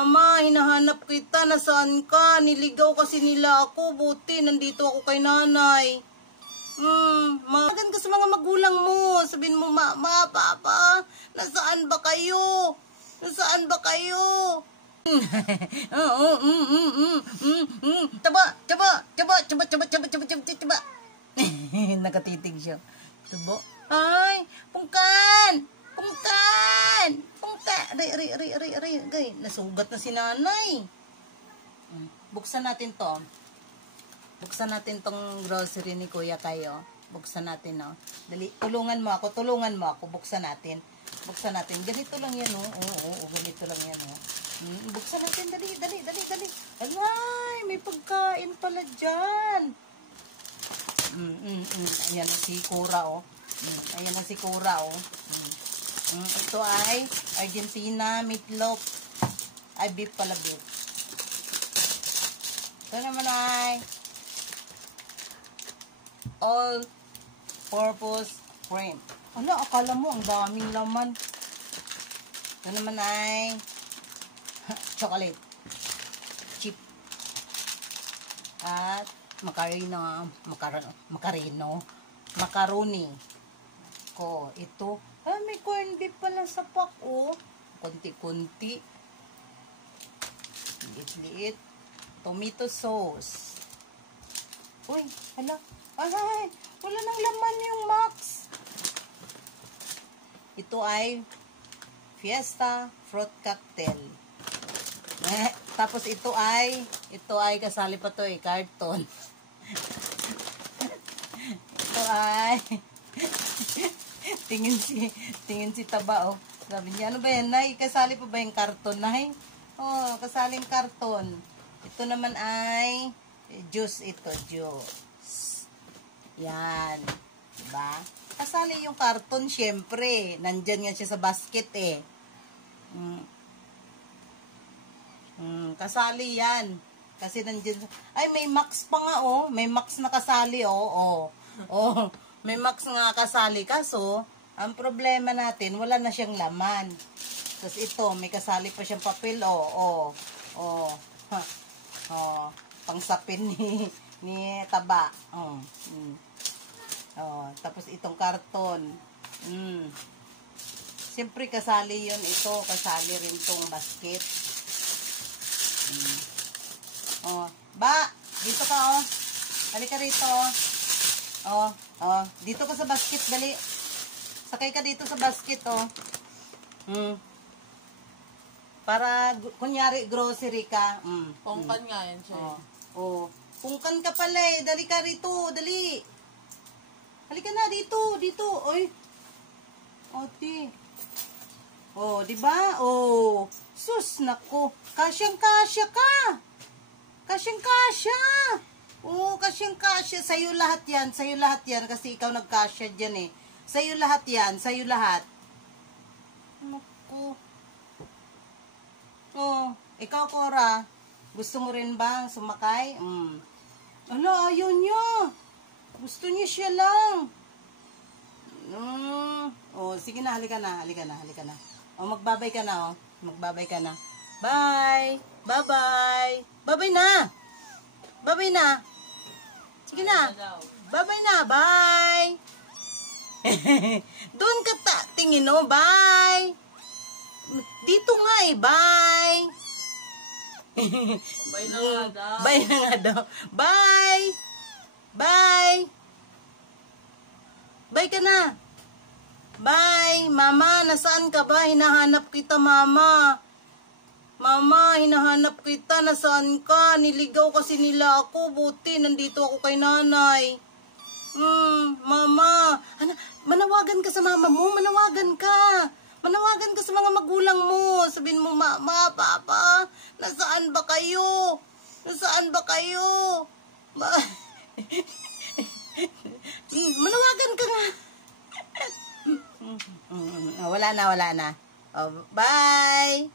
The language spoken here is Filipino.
Mama, hinahanap kita. Nasaan ka? Niligaw kasi nila ako. Buti, nandito ako kay nanay. Magan ka sa mga magulang mo. Sabihin mo, Mama, Papa, nasaan ba kayo? Nasaan ba kayo? Taba. Nakatitig siya. Taba. Ay, pungkan! Ari. Nasugat na si nanay. Buksan natin to. Buksan natin tong grocery ni Kuya kayo. Buksan natin, no. Dali, tulungan mo ako. Buksan natin. Ganito lang yan, oh. Oo, ganito lang yan, oh. Buksan natin, dali. Alay, may pagkain pala dyan. Ayan na si Kura, oh. Ito ay Argentina meatloaf. Ay, beef pala, beef. Ito naman ay all-purpose shrimp. Ala, akala mo ang daming laman. Ito naman ay chocolate chip at macaroni ko. Ito, may corned beef pala sa pack, oh. Kunti-kunti. Liit-liit. Tomato sauce. Uy, hala. Ay, wala nang laman yung Max. Ito ay Fiesta fruit cocktail. Tapos ito ay kasali pa to, carton. Ito ay tingin si Taba, oh. Sabi niya, ano ba yan, Nay? Kasali pa ba yung karton, Nay? Oh, kasaling karton. Ito naman ay juice ito, juice. Yan. Diba? Kasali yung karton, syempre. Nandyan nga siya sa basket, eh. Kasali yan. Kasi nandyan. Ay, may Max pa nga, oh. May Max na kasali, oh. May Max nga kasali. Kaso, ang problema natin, wala na siyang laman. Tapos ito, may kasali pa siyang papel, pangsapin ni Taba. Tapos itong karton. Siyempre kasali yun ito. Kasali rin tong basket. Ba, dito ka, oh. Halika rito, oh. Dito ka sa basket, dali. Sakay ka dito sa basket, oh. Para, kunyari, grocery ka. Pungkan nga yan siya. Pungkan ka pala, eh. Dali ka rito, dali. Halika na, dito. Oy. Ate. Diba? Sus, naku. Kasyang-kasya ka. Kasyang-kasya. Kasyang-kasya. Sa'yo lahat yan. Kasi ikaw nagkasya dyan, eh. Sa'yo lahat yan. Naku. Ikaw, Cora. Gusto mo rin bang sumakay? Ala, ayaw niya. Gusto niya siya lang. Sige na, halika na. Magbabay ka na, Bye. Bye-bye. Bye-bye na. Sige na. Bye-bye na. Bye. Doon ka tingin, oh. Bye. Dito nga, eh. Bye. Bye na nga daw. Bye. Bye ka na. Bye. Mama, nasaan ka ba? Hinahanap kita, Mama. Hinahanap kita. Nasaan ka? Niligaw kasi nila ako. Buti, nandito ako kay nanay. Mama. Manawagan ka sa mama mo. Manawagan ka sa mga magulang mo. Sabihin mo, Mama, Papa, nasaan ba kayo? Manawagan ka nga. Wala na. Bye.